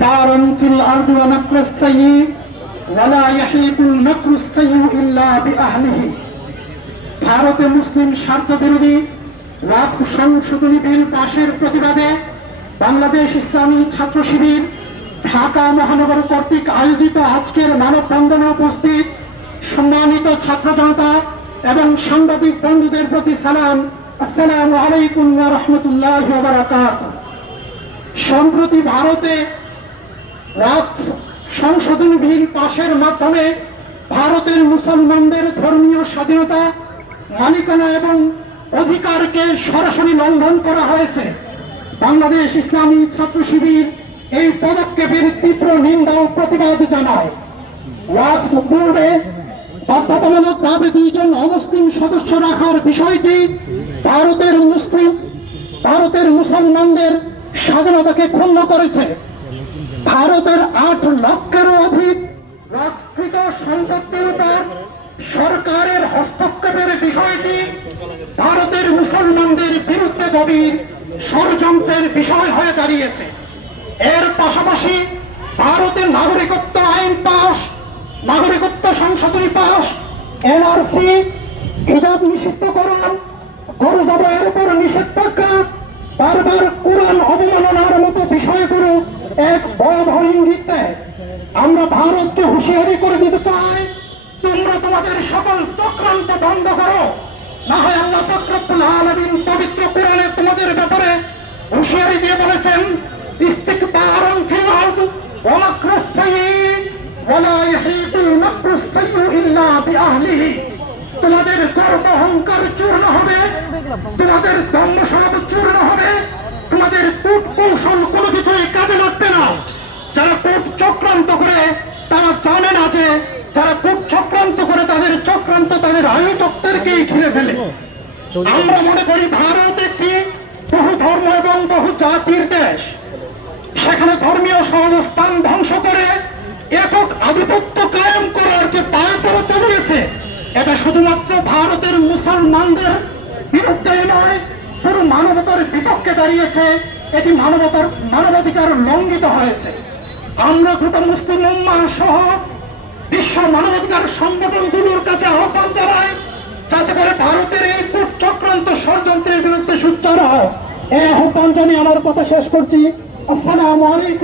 استكبارا في الأرض ومكر السيء ولا يحيق المكر السيء إلا بأهله। ভারতে মুসলিম স্বার্থ বিরোধী ওয়াকফ সংশোধনী বিল পাশের প্রতিবাদে বাংলাদেশ ইসলামী ছাত্র শিবির ঢাকা মহানগর কর্তৃক আয়োজিত আজকের মানববন্ধনে উপস্থিত সম্মানিত ছাত্র জনতা এবং সাংবাদিক বন্ধুদের প্রতি সালাম। আসসালামু আলাইকুম ওয়া রাহমাতুল্লাহি ওয়া বারাকাতুহু। সম্প্রতি ভারতে ওয়াকফ সংশোধনী বিল পাশের মাধ্যমে ভারতের মুসলমানদের ধর্মীয় স্বাধীনতা, মালিকানা এবং অধিকারকে সরাসরি লঙ্ঘন করা হয়েছে। বাংলাদেশ ইসলামী ছাত্র শিবির এই পদক্ষেপের তীব্র নিন্দা ও প্রতিবাদ জানায়। ওয়াকফ বোর্ডে বাধ্যতামূলকভাবে 2 জন অমুসলিম সদস্য রাখার বিষয়টি ভারতের মুসলমানদের স্বাধীনতাকে ক্ষুণ্ণ করেছে। ভারতের 8 লক্ষেরও অধিক রক্ষিত সম্পত্তির উপর সরকারের হস্তক্ষেপের বিষয়টি ভারতের মুসলমানদের বিরুদ্ধে গভীর ষড়যন্ত্রের বিষয় হয়ে দাঁড়িয়েছে। এর পাশাপাশি ভারতের নাগরিকত্ব আইন পাশ, নাগরিকত্ব সংশোধনী পাশ, এনআরসি, হিজাব নিষিদ্ধকরণ, গরু জবাইয়ের উপর নিষেধাজ্ঞা, বারবার কোরআন অবমাননার মতো বিষয়গুলো এক ভয়াবহ ইঙ্গিত দেয়। আমরা ভারতকে হুঁশিয়ারি করে দিতে চাই, তোমরা তোমাদের সকল চক্রান্ত বন্ধ করো, না হয় আল্লাহ পাক রব্বুল আলামিন পবিত্র কোরআনে তোমাদের ব্যাপারে হুঁশিয়ারি দিয়ে বলেছেন, ইস্তিকবারান ফিল আরদ ওয়া মাকরাস সাইয়্যি ওয়া লা ইয়াহিকুল মাকরুস সাইয়্যি ইল্লা বিআহলিহি। তোমাদের গর্ব অহংকার চূর্ণ হবে, তোমাদের দম্ভ সব চূর্ণ হবে, তোমাদের কূট কৌশল কোনো কিছুই কাজে লাগবে না। যারা কূট চক্রান্ত করে তারা জানে না যে যারা কূট চক্রান্ত করে তাদের চক্রান্ত তাদের আয়োজকদেরকেই ঘিরে ফেলে। আমরা মনে করি ভারত একটি বহু ধর্ম এবং বহু জাতির দেশ। সেখানে ধর্মীয় সহাবস্থান ধ্বংস করে একক আধিপত্য কায়েম করার যে পায়তারা চালিয়েছে, এটা শুধুমাত্র ভারতের মুসলমানদের বিরুদ্ধে নয়, পুরো মানবতার বিপক্ষে দাঁড়িয়েছে। এটি মানবাধিকার লঙ্ঘিত হয়েছে। আমরা গোটা মুসলিম উম্মাহ সহ বিশ্ব মানবাধিকার সংগঠনগুলোর কাছে আহ্বান জানাই, যাতে করে ভারতের এই কূট চক্রান্ত ষড়যন্ত্রের বিরুদ্ধে সোচ্চার হয়। এই আহ্বান জানিয়ে আমার কথা শেষ করছি। আসসালামু আলাইকুম।